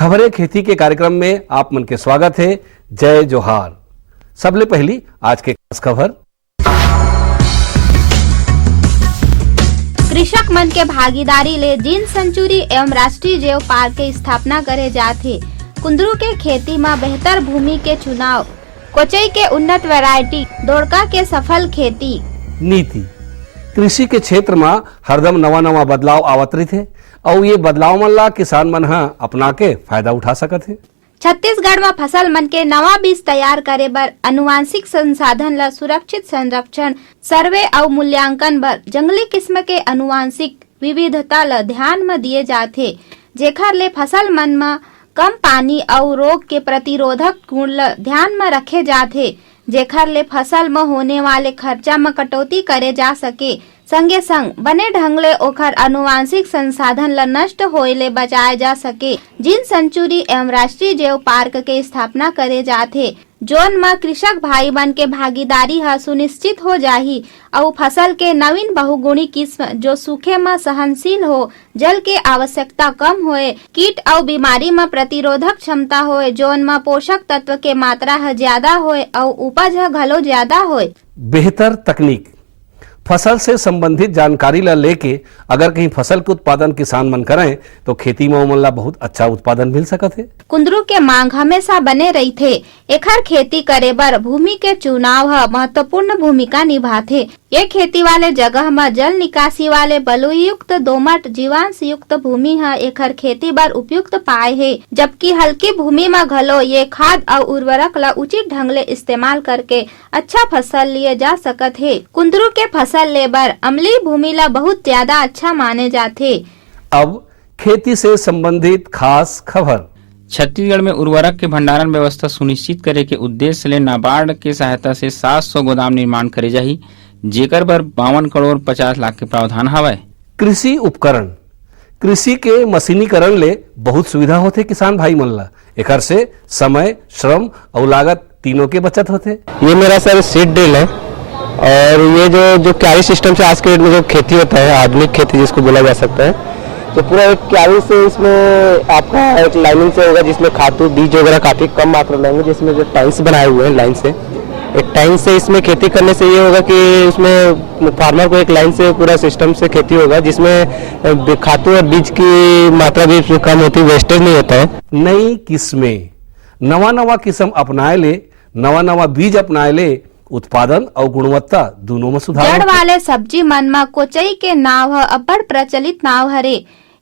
खबरें खेती के कार्यक्रम में आप मन के स्वागत है। जय जोहार। सबले पहली आज के खास खबर। कृषक मन के भागीदारी ले जीन सेंचुरी एवं राष्ट्रीय जैव पार्क के स्थापना करे जाथे। कुंदरू के खेती में बेहतर भूमि के चुनाव, कोचई के उन्नत वैरायटी, दोड़का के सफल खेती। नीति कृषि के क्षेत्र में हरदम नवा बदलाव आवत रही और ये बदलाव मन ला किसान मन ह अपना के फायदा उठा सकत है। छत्तीसगढ़ में फसल मन के नवा बीज तैयार करे बर अनुवांशिक संसाधन ला सुरक्षित संरक्षण, सर्वे और मूल्यांकन बर जंगली किस्म के अनुवांशिक विविधता ला ध्यान में दिए जाथे, जेखर ले फसल मन में कम पानी और रोग के प्रतिरोधक गुण ला ध्यान में रखे जाथे, जेखर ले फसल में होने वाले खर्चा में कटौती करे जा सके। संगे संग बने ढंग ले ओखर अनुवांशिक संसाधन ला नष्ट होए ले बचाए जा सके। जीन सेंचुरी एवं राष्ट्रीय जैव पार्क के स्थापना करे जाथे, जोन में कृषक भाई बन के भागीदारी ह सुनिश्चित हो जाही और फसल के नवीन बहुगुणी किस्म जो सूखे में सहनशील हो, जल के आवश्यकता कम होए, कीट और बीमारी में प्रतिरोधक क्षमता होए, जोन में पोषक तत्व के मात्रा ह ज्यादा होए और उपज ह घलो ज्यादा होए। बेहतर तकनीक फसल से संबंधित जानकारी ला लेके अगर कहीं फसल के उत्पादन किसान मन करें तो खेती में ओमन ला बहुत अच्छा उत्पादन मिल सकत है। कुंदरू के मांग हमेशा बने रही थे। एखर खेती करे बर भूमि के चुनाव ह महत्वपूर्ण भूमिका निभाथे। ये खेती वाले जगह में जल निकासी वाले बलुई युक्त, दोमट, जीवांश युक्त भूमि है एखर खेती बर उपयुक्त पाए है, जबकि हल्की भूमि में घलो ये खाद और उर्वरक ला उचित ढंग ले इस्तेमाल करके अच्छा फसल लिए जा सकत है। कुंदरू के फसल ले बर अम्लीय भूमि ला बहुत ज्यादा अच्छा माने जाथे। अब खेती से संबंधित खास खबर। छत्तीसगढ़ में उर्वरक के भंडारण व्यवस्था सुनिश्चित करे के उद्देश्य ले नाबार्ड के सहायता से 700 गोदाम निर्माण करे जाही, जेकर बर 52 करोड़ 50 लाख के प्रावधान हवय। कृषि उपकरण कृषि के मशीनीकरण ले बहुत सुविधा होथे किसान भाई मन ला। एकर से समय, श्रम और लागत तीनों के बचत होथे। ये मेरा सर सीड ड्रिल है और ये जो क्यारी सिस्टम से आज के डेट में जो खेती होता है, आधुनिक खेती जिसको बोला जा सकता है, तो पूरा एक क्यारी से इसमें आपका एक लाइनिंग से होगा जिसमें खातू बीज वगैरह काफी कम मात्रा में होंगे, जिसमें जो टैंक्स बनाए हुए हैं लाइन से, एक टैंक से इसमें खेती करने से ये होगा कि उसमें फार्मर को एक लाइन से पूरा सिस्टम से खेती होगा, जिसमें खातू और बीज की मात्रा भी कम होती है, वेस्टेज नहीं होता है। नई किस्में नवा किस्म अपनाए ले, नवा बीज अपनाए ले, उत्पादन और गुणवत्ता दोनों में सुधार। जड़ वाले सब्जी मन में कोचई के नाव ह अब्बड़ प्रचलित नाव हरे।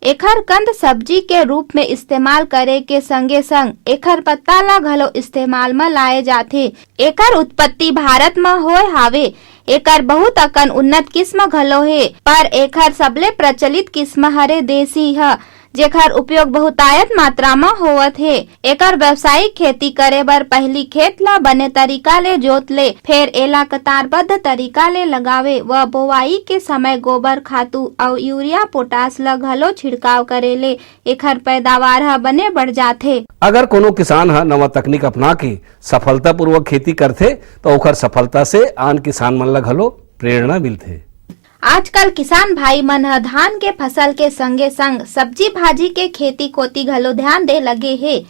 एखर कंद सब्जी के रूप में इस्तेमाल करे के संगे संग एखर पत्ता ला घलो इस्तेमाल में लाए जाथे। एकर उत्पत्ति भारत में होए हावे। एकर बहुत अकन उन्नत किस्म घलो हे, पर एखर सबले प्रचलित किस्म हरे देसी ह, जेखर उपयोग बहुतायत मात्रा में होवत है। एकर व्यावसायिक खेती करे बर पहली खेत ला बने तरीका ले जोत ले, फिर एला कतारबद्ध तरीका ले लगावे व बोवाई के समय गोबर खातू और यूरिया पोटास ला घलो छिड़काव करे ले एखर पैदावार ह बने बढ़ जाथे। अगर कोनो किसान ह नवा तकनीक अपना के सफलता पूर्वक खेती करथे तो ओखर सफलता से आन किसान मन ला घलो प्रेरणा मिलथे। आजकल किसान भाई मन ह धान के फसल के संगे संग सब्जी भाजी के खेती कोती घलो ध्यान दे लगे हे।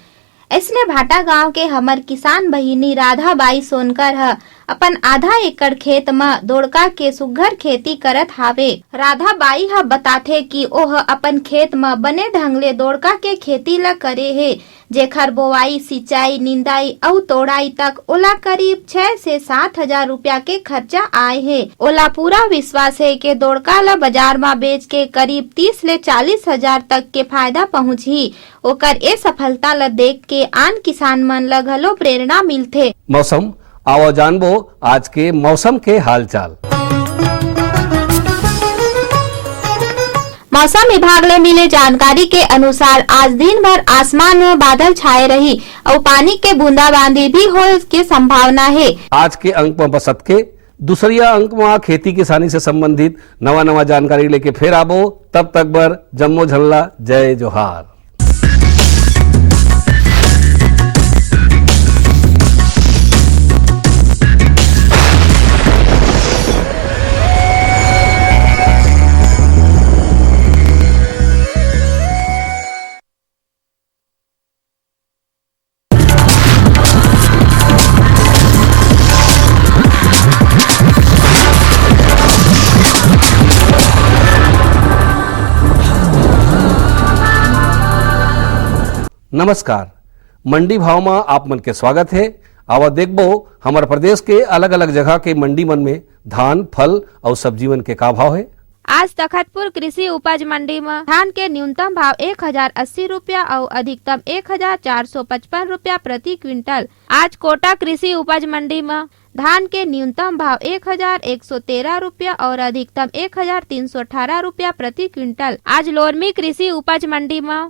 ऐसने भाटा गांव के हमर किसान बहिनी राधा बाई सोनकर ह अपन आधा एकड़ खेत में दोड़का के सुघ्घर खेती करत हावे। राधा बाई ह बताथे कि ओह अपन खेत में बने ढंग ले दोड़का के खेती ला करे हे, जेखर बोवाई, सिंचाई, निंदाई और तोड़ाई तक ओला करीब 6 से 7 हजार रुपया के खर्चा आए हे। ओला पूरा विश्वास है कि दोड़का ला बाजार में बेच के करीब 30 से 40 हजार तक के फायदा पहुंचही। ओकर ए सफलता ला देख के आन किसान मन ला घलो प्रेरणा मिलथे। मौसम आओ जानबो आज के मौसम के हालचाल। मौसम विभाग ले मिले जानकारी के अनुसार आज दिन भर आसमान में बादल छाए रही और पानी के बूंदाबांदी भी होए के संभावना है। आज के अंक में बसत के दूसरिया अंक में खेती किसानी से संबंधित नवा जानकारी लेके फिर आबो। तब तक बर जम्मो झल्ला जय जोहार। नमस्कार। मंडी भाव में आप मन के स्वागत है। आवा देखबो हमारे प्रदेश के अलग अलग जगह के मंडी मन में धान, फल और सब्जी मन के का भाव है। आज तखतपुर कृषि उपज मंडी में धान के न्यूनतम भाव 1080 रुपया और अधिकतम 1455 रुपया प्रति क्विंटल। आज कोटा कृषि उपज मंडी में धान के न्यूनतम भाव 1113 रुपया और अधिकतम 1318 रुपया प्रति क्विंटल। आज लोरमी कृषि उपज मंडी में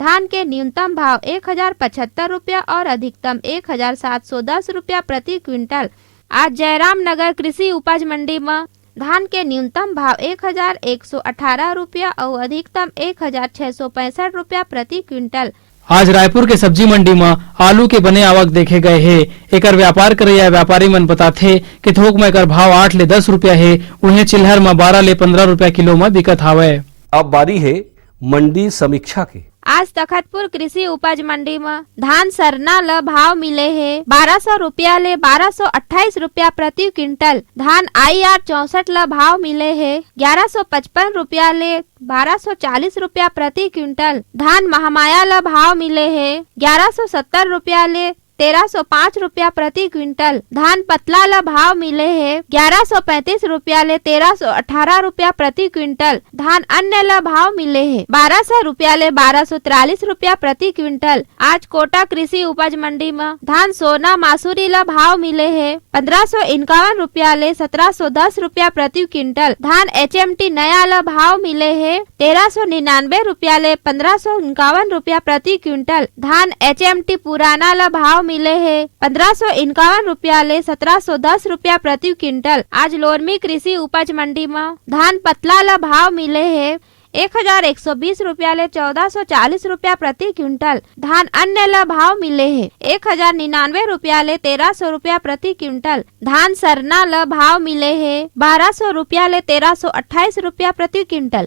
धान के न्यूनतम भाव 1075 रुपया और अधिकतम 1710 रुपया प्रति क्विंटल। आज जयराम नगर कृषि उपज मंडी में धान के न्यूनतम भाव 1118 रुपया और अधिकतम 1665 रुपया प्रति क्विंटल। आज रायपुर के सब्जी मंडी में आलू के बने आवक देखे गए है। एकर व्यापार करे व्यापारी मन बताथे कि थोक में एकर भाव 8 ले 10 रुपया है, उन्हें चिल्हर में 12 ले 15 रुपया किलो में दिक्कत हावे। अब बारी है मंडी समीक्षा की। आज तखतपुर कृषि उपज मंडी में धान सरना ल भाव मिले है 1200 रुपया ले 1228 रुपया प्रति क्विंटल। धान IR 64 ल भाव मिले है 1155 रुपया ले 1240 रुपया प्रति क्विंटल। धान महामाया ल भाव मिले है 1170 रुपया ले 1305 रुपया प्रति क्विंटल। धान पतला ल भाव मिले है 1135 रुपया ले 1318 रुपया प्रति क्विंटल। धान अन्य ल भाव मिले है 1200 रुपया ले 1243 रुपया प्रति क्विंटल। आज कोटा कृषि उपज मंडी में धान सोना मासूरी ल भाव मिले है 1551 रुपया ले 1710 रुपया प्रति क्विंटल। धान HMT नया ल भाव मिले है 1399 रुपया ले 1551 रुपया प्रति क्विंटल। धान HMT पुराना ल भाव मिले है 1551 रुपया ले 1710 रुपया प्रति क्विंटल। आज लोरमी कृषि उपज मंडी में धान पतला ल भाव मिले है 1120 रुपया ले 1440 रुपया प्रति क्विंटल। धान अन्य ल भाव मिले है 1099 रुपया ले 1300 रुपया प्रति क्विंटल। धान सरना ल भाव मिले है 1200 रुपया ले 1328 रुपया प्रति क्विंटल।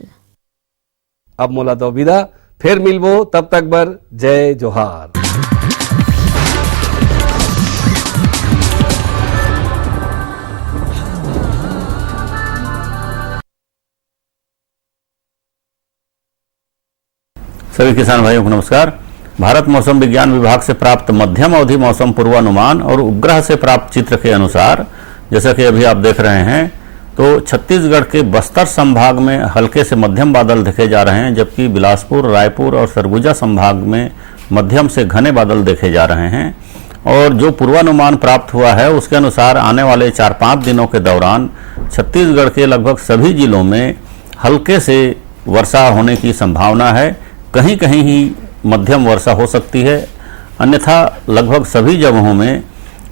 अब मोला दो विदा, फिर मिलबो, तब तक बर जय जोहार। सभी किसान भाइयों को नमस्कार। भारत मौसम विज्ञान विभाग से प्राप्त मध्यम अवधि मौसम पूर्वानुमान और उपग्रह से प्राप्त चित्र के अनुसार, जैसा कि अभी आप देख रहे हैं, तो छत्तीसगढ़ के बस्तर संभाग में हल्के से मध्यम बादल देखे जा रहे हैं, जबकि बिलासपुर, रायपुर और सरगुजा संभाग में मध्यम से घने बादल देखे जा रहे हैं। और जो पूर्वानुमान प्राप्त हुआ है उसके अनुसार आने वाले 4-5 दिनों के दौरान छत्तीसगढ़ के लगभग सभी जिलों में हल्के से वर्षा होने की संभावना है। कहीं कहीं ही मध्यम वर्षा हो सकती है, अन्यथा लगभग सभी जगहों में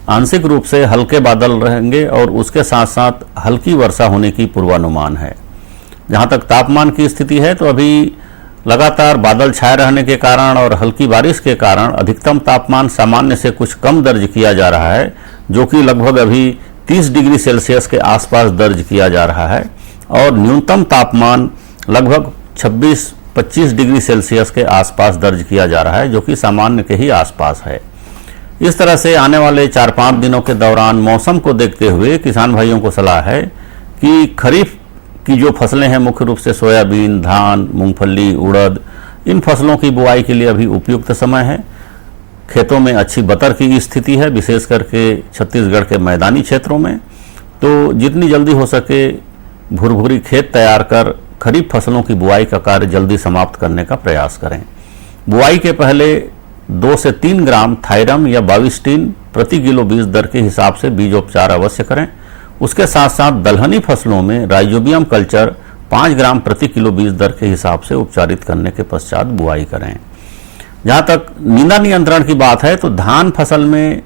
आंशिक रूप से हल्के बादल रहेंगे और उसके साथ साथ हल्की वर्षा होने की पूर्वानुमान है। जहां तक तापमान की स्थिति है तो अभी लगातार बादल छाए रहने के कारण और हल्की बारिश के कारण अधिकतम तापमान सामान्य से कुछ कम दर्ज किया जा रहा है, जो कि लगभग अभी 30 डिग्री सेल्सियस के आसपास दर्ज किया जा रहा है और न्यूनतम तापमान लगभग 26-25 डिग्री सेल्सियस के आसपास दर्ज किया जा रहा है, जो कि सामान्य के ही आसपास है। इस तरह से आने वाले 4-5 दिनों के दौरान मौसम को देखते हुए किसान भाइयों को सलाह है कि खरीफ की जो फसलें हैं, मुख्य रूप से सोयाबीन, धान, मूंगफली, उड़द, इन फसलों की बुआई के लिए अभी उपयुक्त समय है। खेतों में अच्छी बतर की स्थिति है, विशेष करके छत्तीसगढ़ के मैदानी क्षेत्रों में। तो जितनी जल्दी हो सके भुरभुरी खेत तैयार कर खरीफ फसलों की बुआई का कार्य जल्दी समाप्त करने का प्रयास करें। बुआई के पहले 2 से 3 ग्राम थायरम या बाविस्टीन प्रति किलो बीज दर के हिसाब से बीजोपचार अवश्य करें। उसके साथ साथ दलहनी फसलों में राइजोबियम कल्चर 5 ग्राम प्रति किलो बीज दर के हिसाब से उपचारित करने के पश्चात बुआई करें। जहाँ तक नींदा नियंत्रण की बात है तो धान फसल में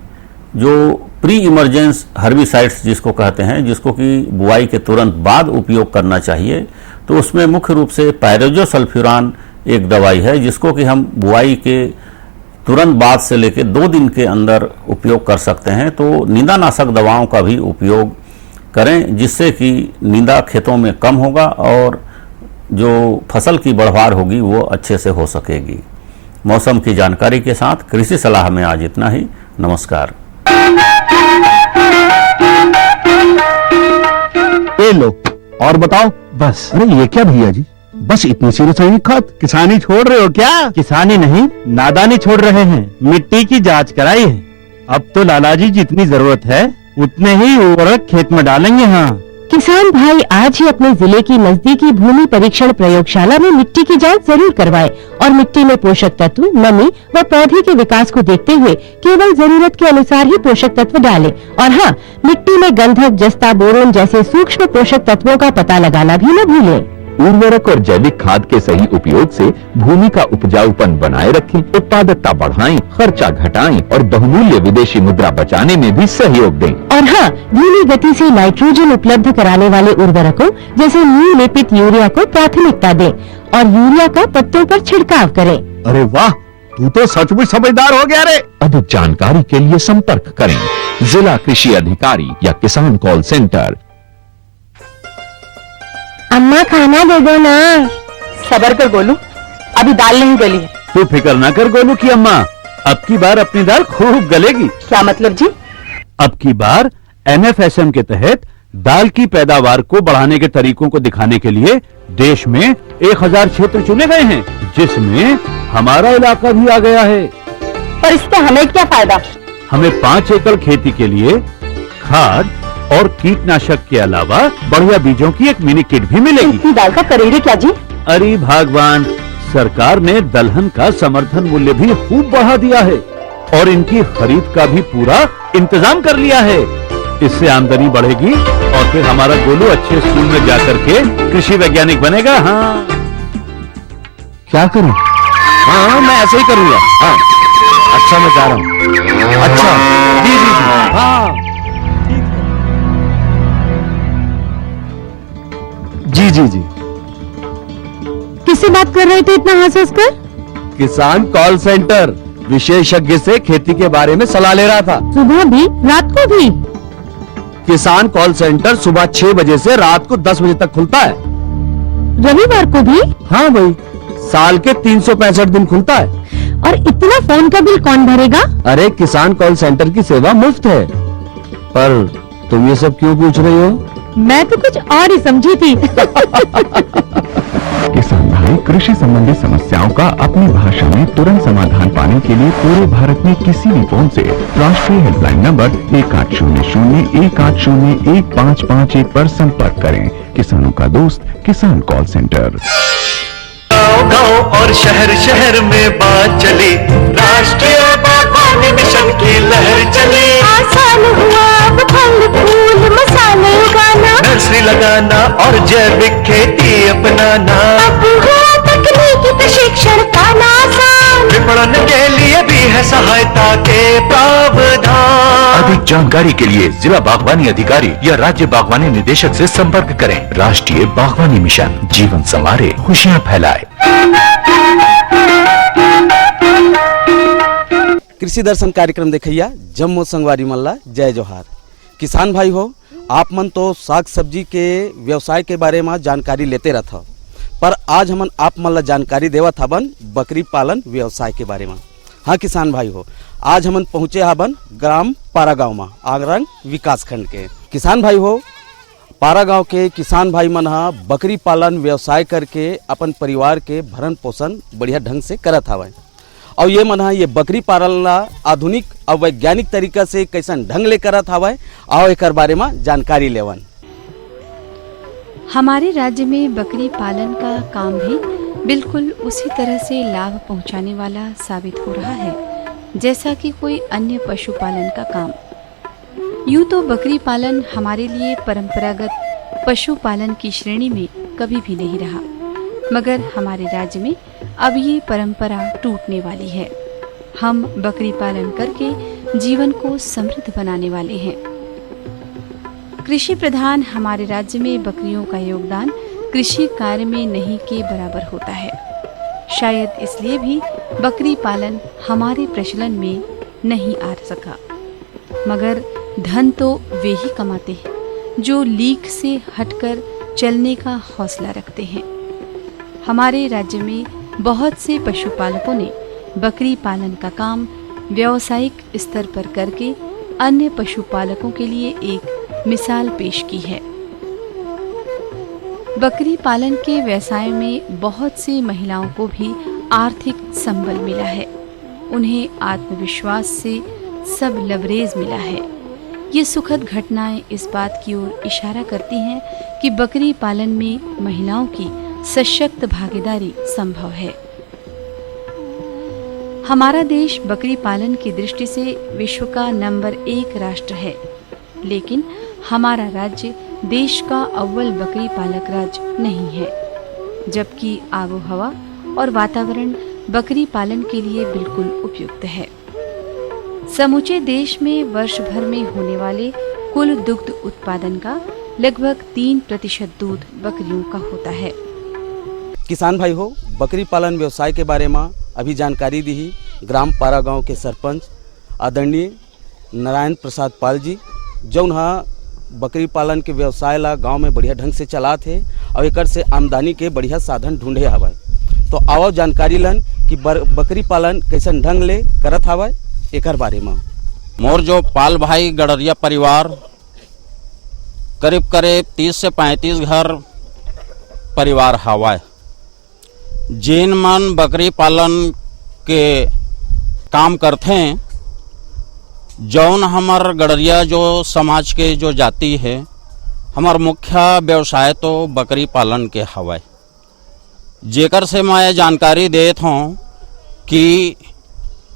जो प्री इमरजेंस हर्बिसाइड्स जिसको कहते हैं, जिसको कि बुआई के तुरंत बाद उपयोग करना चाहिए, तो उसमें मुख्य रूप से पायरोजोसल्फ्यूरान एक दवाई है, जिसको कि हम बुआई के तुरंत बाद से लेकर 2 दिन के अंदर उपयोग कर सकते हैं। तो नींदानाशक दवाओं का भी उपयोग करें, जिससे कि नींदा खेतों में कम होगा और जो फसल की बढ़वार होगी वो अच्छे से हो सकेगी। मौसम की जानकारी के साथ कृषि सलाह में आज इतना ही। नमस्कार। ये लो और बताओ। बस। अरे ये क्या भैया जी, बस इतनी सी रासायनिक खाद। किसानी छोड़ रहे हो क्या? किसानी नहीं, नादानी छोड़ रहे हैं। मिट्टी की जांच कराई है। अब तो लालाजी जितनी जरूरत है उतने ही उर्वरक खेत में डालेंगे। हाँ, किसान भाई आज ही अपने जिले की नजदीकी भूमि परीक्षण प्रयोगशाला में मिट्टी की जांच जरूर करवाएं और मिट्टी में पोषक तत्व, नमी व पौधे के विकास को देखते हुए केवल जरूरत के अनुसार ही पोषक तत्व डालें। और हाँ, मिट्टी में गंधक, जस्ता, बोरोन जैसे सूक्ष्म पोषक तत्वों का पता लगाना भी न भूलें। उर्वरक और जैविक खाद के सही उपयोग से भूमि का उपजाऊपन बनाए रखें, उत्पादकता बढ़ाएं, खर्चा घटाएं और बहुमूल्य विदेशी मुद्रा बचाने में भी सहयोग दें। और हाँ, धीमी गति से नाइट्रोजन उपलब्ध कराने वाले उर्वरकों जैसे नीम लेपित यूरिया को प्राथमिकता दें और यूरिया का पत्तों पर छिड़काव करें। अरे वाह, तू तो सचमुच समझदार हो गया रे। अधिक जानकारी के लिए संपर्क करें जिला कृषि अधिकारी या किसान कॉल सेंटर। अम्मा खाना दे दो ना। सबर कर गोलू, अभी दाल नहीं गली है। तू फिक्र ना कर गोलू की अम्मा, अब की बार अपनी दाल खूब गलेगी। क्या मतलब जी? अब की बार NFSM के तहत दाल की पैदावार को बढ़ाने के तरीकों को दिखाने के लिए देश में 1000 क्षेत्र चुने गए हैं, जिसमें हमारा इलाका भी आ गया है। पर इससे हमें क्या फायदा? हमें 5 एकड़ खेती के लिए खाद और कीटनाशक के अलावा बढ़िया बीजों की एक मिनी किट भी मिलेगी। इतनी दाल का करेंगे क्या जी? अरे भगवान, सरकार ने दलहन का समर्थन मूल्य भी खूब बढ़ा दिया है और इनकी खरीद का भी पूरा इंतजाम कर लिया है। इससे आमदनी बढ़ेगी और फिर हमारा गोलू अच्छे स्कूल में जाकर के कृषि वैज्ञानिक बनेगा। हाँ, क्या करूं? हाँ, मैं ऐसे ही करूंगा। हाँ, अच्छा, मैं जा रहा हूँ। अच्छा, जी जी जी, हाँ जी जी जी। किससे बात कर रहे थे इतना हंस कर? किसान कॉल सेंटर विशेषज्ञ से खेती के बारे में सलाह ले रहा था। सुबह भी, रात को भी? किसान कॉल सेंटर सुबह 6 बजे से रात को 10 बजे तक खुलता है। रविवार को भी? हाँ भाई, साल के 365 दिन खुलता है। और इतना फोन का बिल कौन भरेगा? अरे, किसान कॉल सेंटर की सेवा मुफ्त है। पर तुम ये सब क्यों पूछ रही हो? मैं तो कुछ और ही समझी थी। किसान भाई कृषि संबंधी समस्याओं का अपनी भाषा में तुरंत समाधान पाने के लिए पूरे भारत में किसी भी फोन से राष्ट्रीय हेल्पलाइन नंबर 1800-1801-551 पर संपर्क करें। किसानों का दोस्त किसान कॉल सेंटर। गांव और शहर शहर में बात चली, राष्ट्रीय बागवानी मिशन की लहर चली। आसान हुआ अब फल फूल मसाले उगाना, नर्सरी लगाना और जैविक खेती अपनाना। अब हुआ तकनीकी प्रशिक्षण पाना आसान, विपणन के लिए भी है सहायता के प्रावधान। अधिक जानकारी के लिए जिला बागवानी अधिकारी या राज्य बागवानी निदेशक से संपर्क करें। राष्ट्रीय बागवानी मिशन, जीवन संवारे, खुशियाँ फैलाए। कृषि दर्शन कार्यक्रम देखिया जम्मू संगवारी मल्ला, जय जोहार। किसान भाई हो, आप मन तो साग सब्जी के व्यवसाय के बारे में जानकारी लेते रहता, पर आज हमन आप मन ला जानकारी देवत हबन बकरी पालन व्यवसाय के बारे में। हाँ किसान भाई हो, आज हमन पहुँचे हबन ग्राम पारा गाँव में, आगरंग विकास खंड के। किसान भाई हो, पारा गाँव के किसान भाई मन हा बकरी पालन व्यवसाय करके अपन परिवार के भरण पोषण बढ़िया ढंग से करत हवे। और ये मन हा ये बकरी पालन ला आधुनिक और वैज्ञानिक तरीका से कैसन ढंग ले करत हवे, आओ एकर बारे में जानकारी लेवन। हमारे राज्य में बकरी पालन का काम भी बिल्कुल उसी तरह से लाभ पहुंचाने वाला साबित हो रहा है जैसा कि कोई अन्य पशुपालन का काम। यूं तो बकरी पालन हमारे लिए परंपरागत पशुपालन की श्रेणी में कभी भी नहीं रहा, मगर हमारे राज्य में अब ये परंपरा टूटने वाली है। हम बकरी पालन करके जीवन को समृद्ध बनाने वाले हैं। कृषि प्रधान हमारे राज्य में बकरियों का योगदान कृषि कार्य में नहीं के बराबर होता है। शायद इसलिए भी बकरी पालन हमारे प्रचलन में नहीं आ सका, मगर धन तो वे ही कमाते हैं जो लीक से हटकर चलने का हौसला रखते हैं। हमारे राज्य में बहुत से पशुपालकों ने बकरी पालन का काम व्यावसायिक स्तर पर करके अन्य पशुपालकों के लिए एक मिसाल पेश की है। बकरी पालन के व्यवसाय में बहुत सी महिलाओं को भी आर्थिक संबल मिला है। उन्हें आत्मविश्वास से सब लवरेज मिला है। ये सुखद घटनाएं इस बात की ओर इशारा करती हैं कि बकरी पालन में महिलाओं की सशक्त भागीदारी संभव है। हमारा देश बकरी पालन की दृष्टि से विश्व का नंबर 1 राष्ट्र है, लेकिन हमारा राज्य देश का अव्वल बकरी पालक राज्य नहीं है, जबकि आबो हवा और वातावरण बकरी पालन के लिए बिल्कुल उपयुक्त है। समूचे देश में वर्ष भर में होने वाले कुल दुग्ध उत्पादन का लगभग 3% दूध बकरियों का होता है। किसान भाई हो, बकरी पालन व्यवसाय के बारे में अभी जानकारी दी ही ग्राम पारा गांव के सरपंच आदरणीय नारायण प्रसाद पाल जी, जौन बकरी पालन के व्यवसाय ला गांव में बढ़िया ढंग से चलात है और एक से आमदनी के बढ़िया साधन ढूंढे हवा। तो आओ जानकारी लन कि बकरी पालन कैसन ढंग ले करत हवा एक बारे में। मोर जो पाल भाई गड़रिया परिवार करीब करीब 30 से 35 घर परिवार हवा, जिन मन बकरी पालन के काम करते हैं। जौन हमार गड़रिया जो समाज के जो जाति है, हमार मुख्य व्यवसाय तो बकरी पालन के हवा, जेकर से मैं जानकारी देत हूँ कि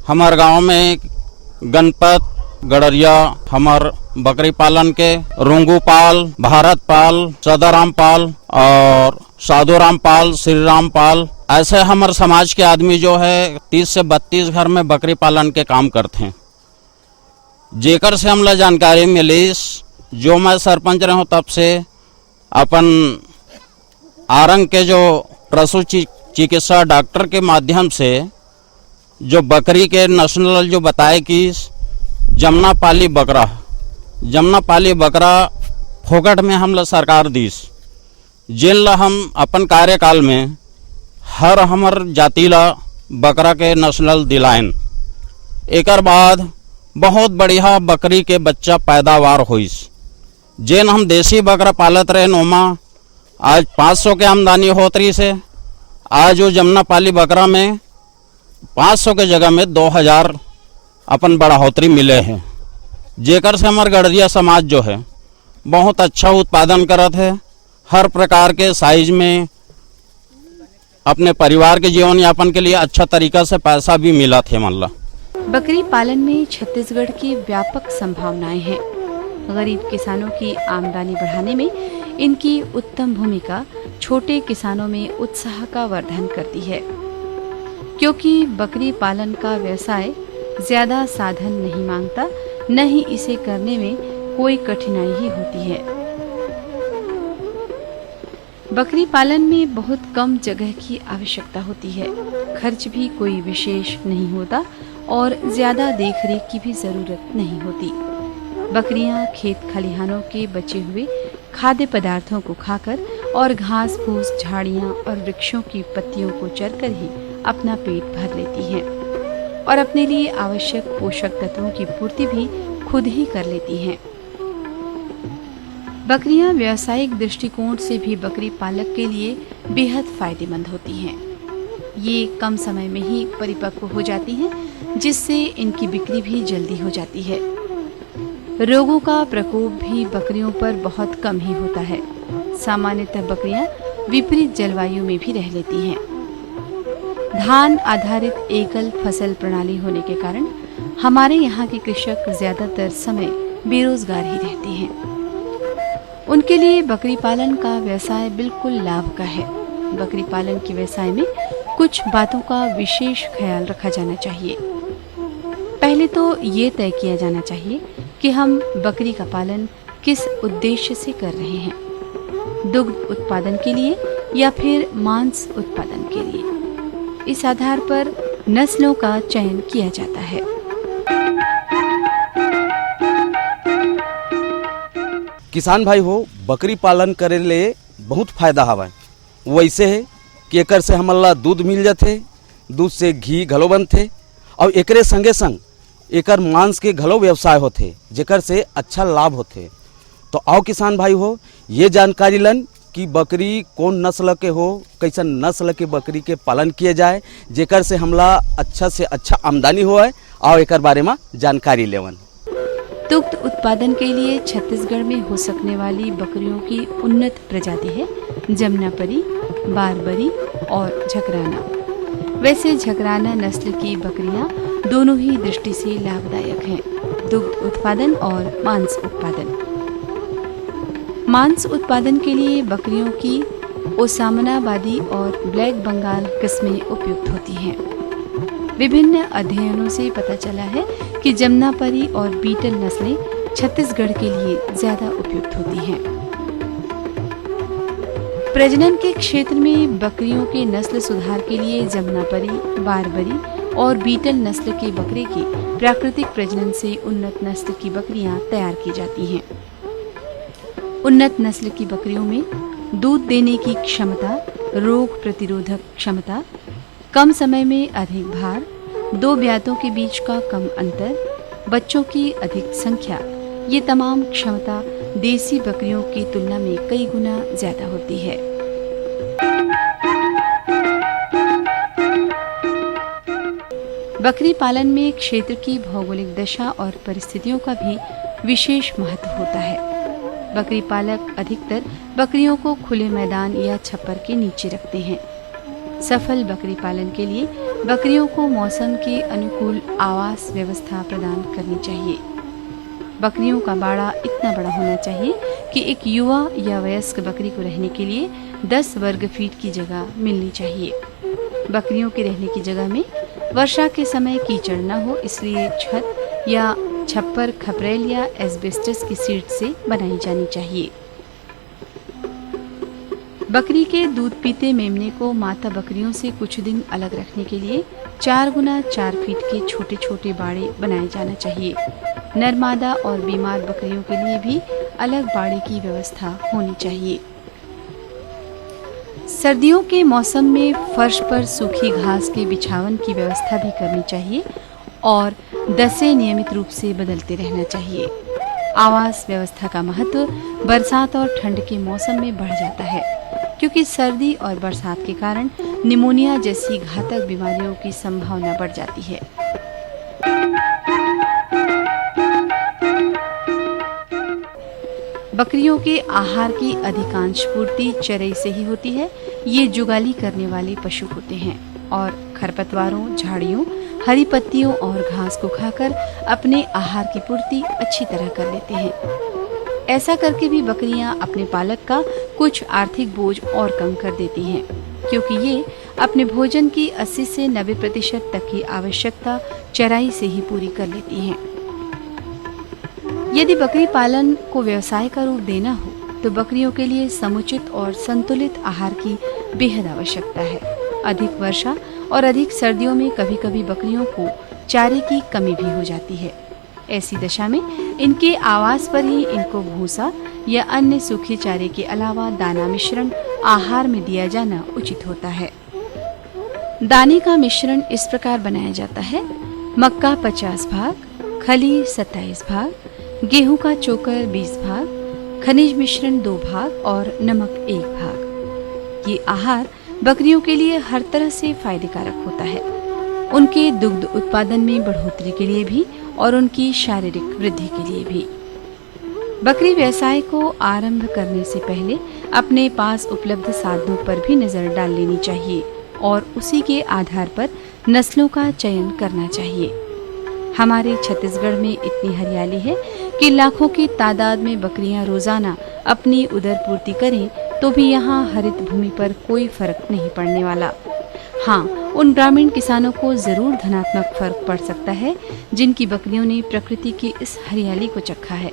हमार गांव में गणपत गड़रिया हमार बकरी पालन के रोंगू पाल, भारत पाल, सदाराम पाल और साधुराम पाल, श्री राम पाल, ऐसे हमारे समाज के आदमी जो है 30 से 32 घर में बकरी पालन के काम करते हैं। जेकर से हमला जानकारी मिली, जो मैं सरपंच रहा हूँ तब से अपन आरंग के जो पशु चिकित्सा डॉक्टर के माध्यम से जो बकरी के नस्ल जो बताए कि जमुनापाली बकरा फोकट में हमला सरकार दीस, जिनला हम अपन कार्यकाल में हर हमर जाति ला बकरा के नस्ल दिलायन। एक बाद बहुत बढ़िया बकरी के बच्चा पैदावार होइस। जेन हम देसी बकरा पालत रहे नोमा आज 500 के आमदनी होत रही से, आज वो जमुनापाली बकरा में 500 के जगह में 2000 अपन बढ़ोतरी मिले हैं। जेकर से हमारे गड़रिया समाज जो है बहुत अच्छा उत्पादन करत है। हर प्रकार के साइज में अपने परिवार के जीवन यापन के लिए अच्छा तरीका से पैसा भी मिला थे। मल्ला बकरी पालन में छत्तीसगढ़ की व्यापक संभावनाएं हैं। गरीब किसानों की आमदनी बढ़ाने में इनकी उत्तम भूमिका छोटे किसानों में उत्साह का वर्धन करती है, क्योंकि बकरी पालन का व्यवसाय ज्यादा साधन नहीं मांगता, न ही इसे करने में कोई कठिनाई ही होती है। बकरी पालन में बहुत कम जगह की आवश्यकता होती है, खर्च भी कोई विशेष नहीं होता और ज्यादा देखरेख की भी जरूरत नहीं होती। बकरियां खेत खलिहानों के बचे हुए खाद्य पदार्थों को खाकर और घास फूस, झाड़ियां और वृक्षों की पत्तियों को चरकर ही अपना पेट भर लेती हैं और अपने लिए आवश्यक पोषक तत्वों की पूर्ति भी खुद ही कर लेती हैं। बकरियां व्यावसायिक दृष्टिकोण से भी बकरी पालक के लिए बेहद फायदेमंद होती हैं। ये कम समय में ही परिपक्व हो जाती हैं, जिससे इनकी बिक्री भी जल्दी हो जाती है। रोगों का प्रकोप भी बकरियों पर बहुत कम ही होता है। सामान्यतः बकरियां विपरीत जलवायु में भी रह लेती हैं। धान आधारित एकल फसल प्रणाली होने के कारण हमारे यहाँ के कृषक ज्यादातर समय बेरोजगार ही रहते हैं। उनके लिए बकरी पालन का व्यवसाय बिल्कुल लाभ का है। बकरी पालन के व्यवसाय में कुछ बातों का विशेष ख्याल रखा जाना चाहिए। पहले तो ये तय किया जाना चाहिए कि हम बकरी का पालन किस उद्देश्य से कर रहे हैं, दुग्ध उत्पादन के लिए या फिर मांस उत्पादन के लिए। इस आधार पर नस्लों का चयन किया जाता है। किसान भाई हो, बकरी पालन करे ले बहुत फायदा हवा। वैसे है कि एकर से हमला दूध मिल जाते, दूध से घी घलो बनते और एकरे संगे संग एकर मांस के घलो व्यवसाय होते, जेकर से अच्छा लाभ होते। तो आओ किसान भाई हो, ये जानकारी लन कि बकरी कौन नस्ल के हो, कैसन नस्ल के बकरी के पालन किए जाए जेकर से हमला अच्छा से अच्छा आमदनी हो और एक बारे में जानकारी लेवन। दुग्ध उत्पादन के लिए छत्तीसगढ़ में हो सकने वाली बकरियों की उन्नत प्रजाति है जमुनापरी, बारबरी और झकराना। वैसे झकराना नस्ल की बकरियां दोनों ही दृष्टि से लाभदायक हैं, दुग्ध उत्पादन और मांस उत्पादन। मांस उत्पादन के लिए बकरियों की ओसामनाबादी और ब्लैक बंगाल किस्में उपयुक्त होती हैं। विभिन्न अध्ययनों से पता चला है कि जमुनापरी और बीटल नस्लें छत्तीसगढ़ के लिए ज्यादा उपयुक्त होती हैं। प्रजनन के क्षेत्र में बकरियों के नस्ल सुधार के लिए जमुनापरी, बारबरी और बीटल नस्ल के बकरे की प्राकृतिक प्रजनन से उन्नत नस्ल की बकरियां तैयार की जाती हैं। उन्नत नस्ल की बकरियों में दूध देने की क्षमता, रोग प्रतिरोधक क्षमता, कम समय में अधिक भार, 2 ब्यातों के बीच का कम अंतर, बच्चों की अधिक संख्या, ये तमाम क्षमता देसी बकरियों की तुलना में कई गुना ज्यादा होती है। बकरी पालन में क्षेत्र की भौगोलिक दशा और परिस्थितियों का भी विशेष महत्व होता है। बकरी पालक अधिकतर बकरियों को खुले मैदान या छप्पर के नीचे रखते हैं। सफल बकरी पालन के लिए बकरियों को मौसम के अनुकूल आवास व्यवस्था प्रदान करनी चाहिए। बकरियों का बाड़ा इतना बड़ा होना चाहिए कि एक युवा या वयस्क बकरी को रहने के लिए 10 वर्ग फीट की जगह मिलनी चाहिए। बकरियों के रहने की जगह में वर्षा के समय कीचड़ न हो, इसलिए छत या छप्पर खपरेल या एस्बेस्टस की सीट से बनाई जानी चाहिए। बकरी के दूध पीते मेमने को माता बकरियों से कुछ दिन अलग रखने के लिए 4 गुना 4 फीट के छोटे छोटे बाड़े बनाए जाना चाहिए। नरमादा और बीमार बकरियों के लिए भी अलग बाड़े की व्यवस्था होनी चाहिए। सर्दियों के मौसम में फर्श पर सूखी घास के बिछावन की व्यवस्था भी करनी चाहिए और दसे नियमित रूप से बदलते रहना चाहिए। आवास व्यवस्था का महत्व बरसात और ठंड के मौसम में बढ़ जाता है, क्योंकि सर्दी और बरसात के कारण निमोनिया जैसी घातक बीमारियों की संभावना बढ़ जाती है। बकरियों के आहार की अधिकांश पूर्ति चराई से ही होती है। ये जुगाली करने वाले पशु होते हैं और खरपतवारों, झाड़ियों, हरी पत्तियों और घास को खाकर अपने आहार की पूर्ति अच्छी तरह कर लेते हैं। ऐसा करके भी बकरियां अपने पालक का कुछ आर्थिक बोझ और कम कर देती हैं, क्योंकि ये अपने भोजन की 80 से 90% तक की आवश्यकता चराई से ही पूरी कर लेती हैं। यदि बकरी पालन को व्यवसाय का रूप देना हो तो बकरियों के लिए समुचित और संतुलित आहार की बेहद आवश्यकता है। अधिक वर्षा और अधिक सर्दियों में कभी कभी बकरियों को चारे की कमी भी हो जाती है। ऐसी दशा में इनके आवास पर ही इनको भूसा या अन्य सूखे चारे के अलावा दाना मिश्रण आहार में दिया जाना उचित होता है। दाने का मिश्रण इस प्रकार बनाया जाता है: मक्का 50 भाग, खली 27 भाग, गेहूं का चोकर 20 भाग, खनिज मिश्रण 2 भाग और नमक 1 भाग। ये आहार बकरियों के लिए हर तरह से फायदे कारक होता है, उनके दुग्ध उत्पादन में बढ़ोतरी के लिए भी और उनकी शारीरिक वृद्धि के लिए भी। बकरी व्यवसाय को आरंभ करने से पहले अपने पास उपलब्ध साधनों पर भी नजर डाल लेनी चाहिए और उसी के आधार पर नस्लों का चयन करना चाहिए। हमारे छत्तीसगढ़ में इतनी हरियाली है कि लाखों की तादाद में बकरियां रोजाना अपनी उदर पूर्ति करें तो भी यहाँ हरित भूमि पर कोई फर्क नहीं पड़ने वाला। हाँ, उन ग्रामीण किसानों को जरूर धनात्मक फर्क पड़ सकता है जिनकी बकरियों ने प्रकृति की इस हरियाली को चखा है।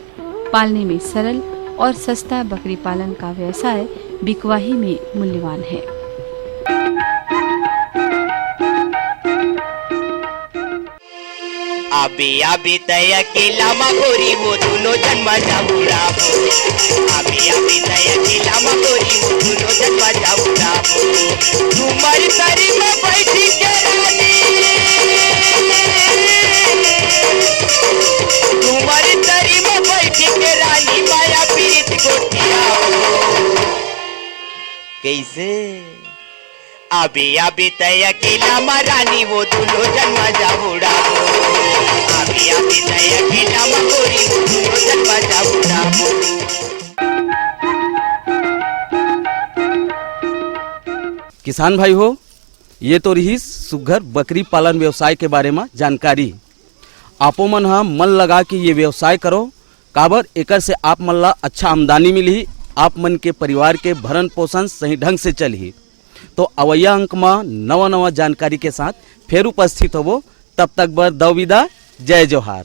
पालने में सरल और सस्ता बकरी पालन का व्यवसाय बिकवाही में मूल्यवान है। अभी अभी तय अकेला मगोरी वो दोनों जन्म जाऊरा हो। अभी तय अकेला मगोरी वो दोनों जन्म जाऊरा हो। झूमर सरी में बैठी के रानी, झूमर सरी में बैठी के रानी माया पीत गोटिया हो। कैसे अभी अभी तय अकेला मरानी वो दुनो जन्म जाबुड़ाबो अभी अभी तय अकेला मगोरी वो दुनो जन्म जाबुड़ाबो। किसान भाई हो, ये तो रही सुघर बकरी पालन व्यवसाय के बारे में जानकारी। आपो मन हा मन लगा कि ये व्यवसाय करो, काबर एकर से आप मन ला अच्छा आमदनी मिली, आप मन के परिवार के भरण पोषण सही ढंग से चलही। तो अवैया अंक में नवा नवा जानकारी के साथ फिर उपस्थित होबो, तब तक बर दो विदा, जय जोहार।